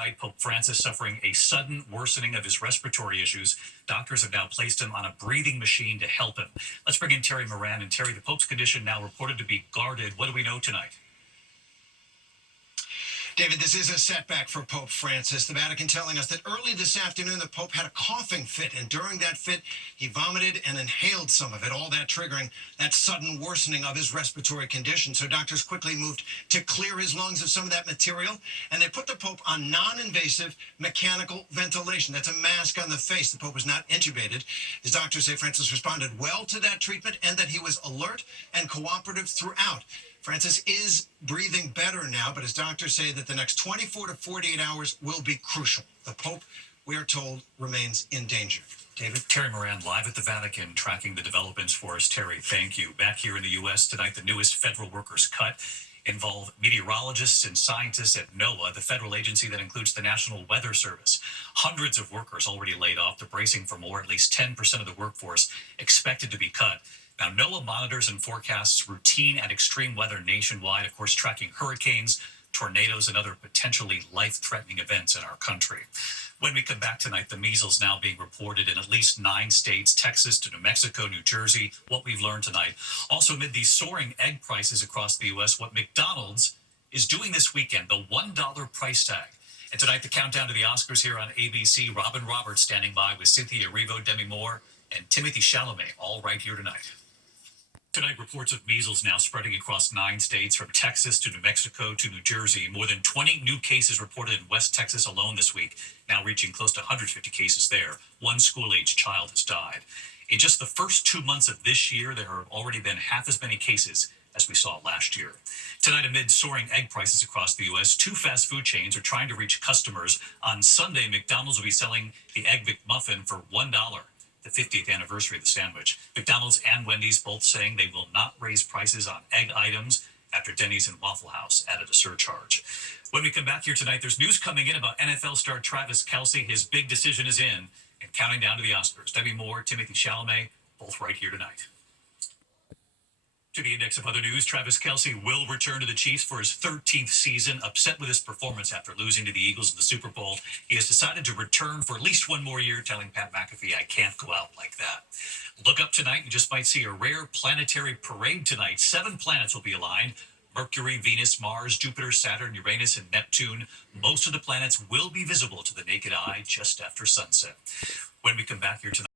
tonight, Pope Francis suffering a sudden worsening of his respiratory issues. Doctors have now placed him on a breathing machine to help him. Let's bring in Terry Moran. And Terry, the Pope's condition now reported to be guarded. What do we know tonight? David, this is a setback for Pope Francis. The Vatican telling us that early this afternoon, the Pope had a coughing fit, and during that fit, he vomited and inhaled some of it, all that triggering that sudden worsening of his respiratory condition. So doctors quickly moved to clear his lungs of some of that material, and they put the Pope on non-invasive mechanical ventilation. That's a mask on the face. The Pope was not intubated. His doctors say Francis responded well to that treatment and that he was alert and cooperative throughout. Francis is breathing better now, but his doctors say that the next 24 to 48 hours will be crucial. The Pope, we are told, remains in danger. David? Terry Moran, live at the Vatican, tracking the developments for us. Terry, thank you. Back here in the U.S. tonight, the newest federal workers' cut involve meteorologists and scientists at NOAA, the federal agency that includes the National Weather Service. Hundreds of workers already laid off. They're bracing for more. At least 10% of the workforce expected to be cut. Now, NOAA monitors and forecasts routine and extreme weather nationwide, of course, tracking hurricanes, tornadoes, and other potentially life-threatening events in our country. When we come back tonight, the measles now being reported in at least 9 states, Texas to New Mexico, New Jersey, what we've learned tonight. Also, amid these soaring egg prices across the U.S., what McDonald's is doing this weekend, the $1 price tag. And tonight, the countdown to the Oscars here on ABC. Robin Roberts standing by with Cynthia Erivo, Demi Moore, and Timothy Chalamet, all right here tonight. Tonight, reports of measles now spreading across 9 states, from Texas to New Mexico to New Jersey. More than 20 new cases reported in West Texas alone this week, now reaching close to 150 cases there. 1 school-age child has died. In just the first 2 months of this year, there have already been half as many cases as we saw last year. Tonight, amid soaring egg prices across the U.S., 2 fast food chains are trying to reach customers. On Sunday, McDonald's will be selling the Egg McMuffin for $1. The 50th anniversary of the sandwich. McDonald's and Wendy's both saying they will not raise prices on egg items after Denny's and Waffle House added a surcharge. When we come back here tonight, there's news coming in about NFL star Travis Kelce. His big decision is in, and counting down to the Oscars. Demi Moore, Timothy Chalamet, both right here tonight. To the index of other news, Travis Kelce will return to the Chiefs for his 13th season. Upset with his performance after losing to the Eagles in the Super Bowl, he has decided to return for at least 1 more year, telling Pat McAfee, "I can't go out like that." Look up tonight. You just might see a rare planetary parade tonight. 7 planets will be aligned: Mercury, Venus, Mars, Jupiter, Saturn, Uranus, and Neptune. Most of the planets will be visible to the naked eye just after sunset. When we come back here tonight,